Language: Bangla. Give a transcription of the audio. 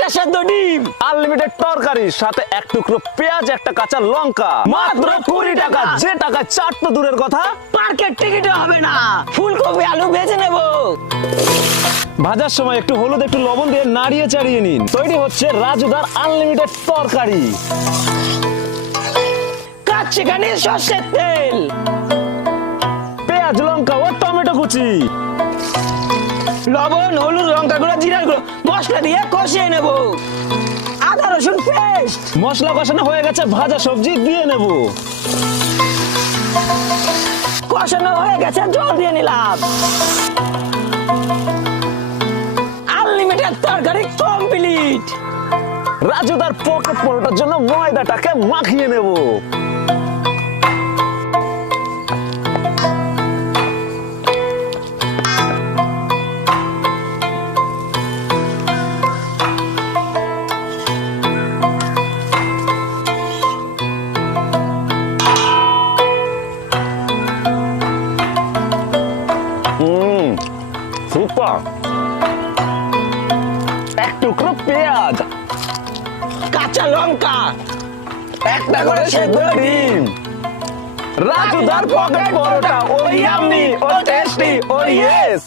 একটা সেদ্ধ ডিম, আনলিমিটেড তরকারি, সাথে এক টুকরো পেঁয়াজ, একটা কাঁচা লঙ্কা, মাত্র 20 টাকা। যে টাকা চাট তো দূরের কথা, পার্কের টিকিটও হবে না। ফুলকপি আলু ভেজে নেব। ভাজার সময় একটু হলুদ, একটু লবণ দিয়ে নাড়িয়ে চাড়িয়ে নিন। তৈরি হচ্ছে রাজুদার আনলিমিটেড তরকারি। কাচ্চিখানি সর্ষের তেল, পেঁয়াজ, লঙ্কা ও টমেটো কুচি, লবণ, হলুদ, লঙ্কা গুঁড়ো, জিরার গুঁড়ো মশলা দিয়ে কষিয়ে নেব। আদা রসুন পেস্ট, মশলা কষানো হয়ে গেছে, ভাজা সবজি দিয়ে নেব। কষানো হয়ে গেছে, জল দিয়ে নিলাম। আনলিমিটেড তরকারি কমপ্লিট। রাজুদার পকেট পরোটার জন্য ময়দাটাকে মাখিয়ে নেব। সুপার। এক টুকরো পেঁয়াজ, কাঁচা লঙ্কা, একটা করে সেদ্ধ ডিম। রাজুদার পকেট পরোটা, ও ইয়াম্মি, ও টেস্টি, ও ইয়েস।